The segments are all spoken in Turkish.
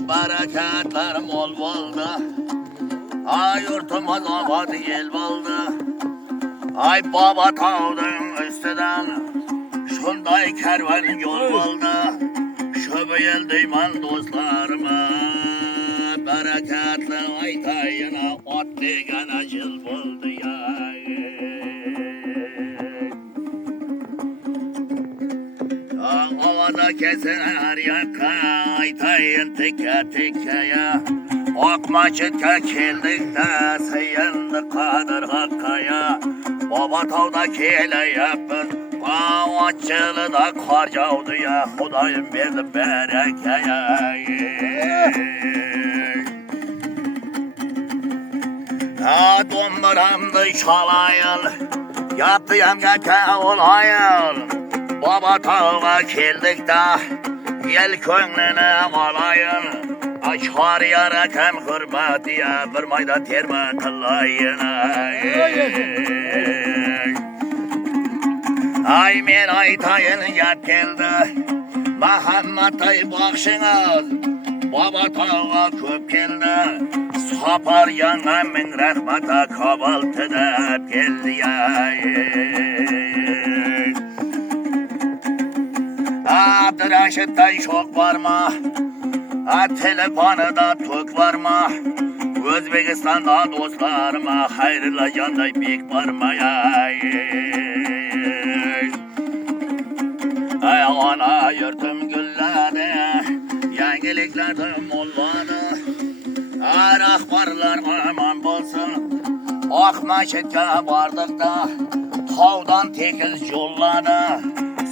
Bereketler mol oldu. Ay yurtumuz abad el oldu. Ay baba tağının üstüden şunday kervan yol oldu. Şu beyildeyman dostlarıma bereketli aytayına ot degen acıl buldu ya. Havada kesin her yaka aytayın teke teke ya. Akmaçıt'a keldik de sayındı kadir hakkaya. Baba tağda kele yapın Bağatçılı da kar yağdı ya. Hudayım verdi berekeye. Ya domburamdı çalayın Yaptıyam yaka olayın. Baba tağa keldik de el könlüne alayın. Açar yarak hem hürmetiye bir mayda terme kılayın. Ay men aytayın yap geldi Muhammed ay bakşınız Baba tağa köp geldi Sapar yana min rahmeta kabaltıda geldi ya. Abdüraşit'ten çok var mı? Telefonda tok var mı? Özbekistan'da dostlarıma hayırlı canday bek var mı ya? Ay ana yurtum gülledi, yengeliklerim olmadı. Her akbarlar aman bulsun, Akmaçıt'a vardık da tağdan tekiz yolladı.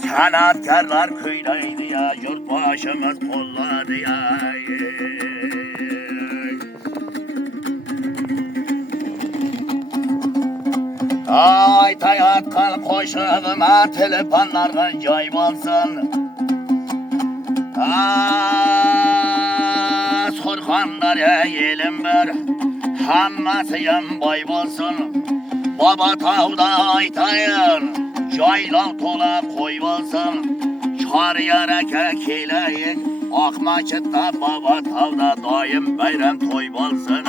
Sanatkarlar köydeydi ya, yurt başımız kolladı ya. Ay tayat kal koşağıma telefonlardan cay olsun. Sorkanlar ya yelim bir, hammasıyım boy olsun. Baba tağda aytayın, Caylav tola koy olsun. Çar yaraka keleyin Akmaçıt'ta baba tavda daim bayram toy olsun.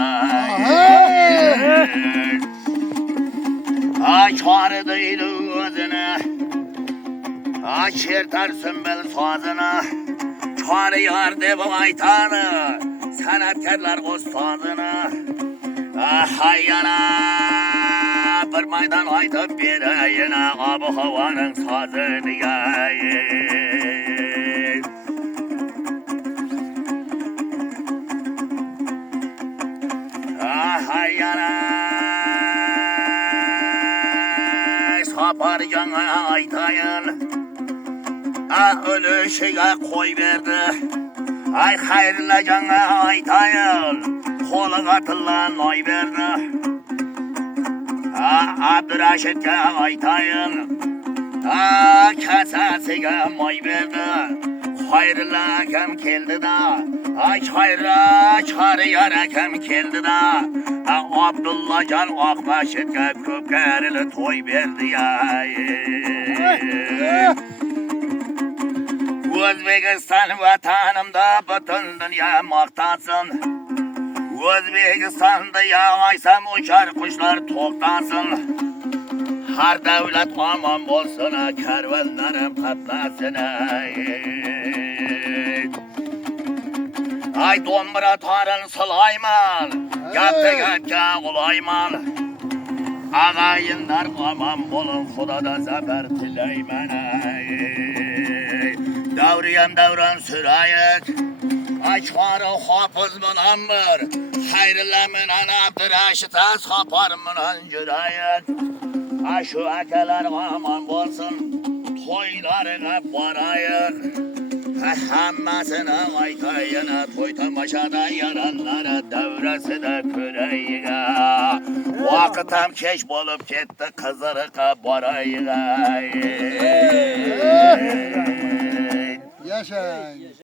Ay çarı değil özüne Açırtar sümbül sazına Çarı yar dev aytanı Sanatkarlar ustadına Hayyana bir maydan aytıp vereyine Abu havanın sazını yayın. Hayyana sapar yana aytayın ölüşüge koy verdi. Ay hayırlı yana aytayın kolu katılan oy verdi. Abdüraşit'e aytayın kasasıga moy verdi. Hayırlı kim keldi da ay hayra çarı yara kim keldi da Abdullah can Akmaçıt'a köpkerili toy verdi ya. Özbekistan vatanımda bütün dünya maktasın. Özbekistan'da yağaysam uçar kuşlar toktasın. Her devlet aman bolsun, kervanlarım patlasın. Ay dombra tarın Süleyman, yaptı yapka ulayman. Ağayınlar aman bolun, Hudada zafer tileyman. Davriyem davran sürayet, Açvarı hafız mınanmır, hayırlı Abdüraşit'e sapar mınan cürayet. Şu akeler aman bolsun, toylarına varayın. Hammasına aytayına, toy tamaşada yaranlara devresi de küreyiga. Vakitim keş bolup gitti, kızırıka barayiga. Yaşa.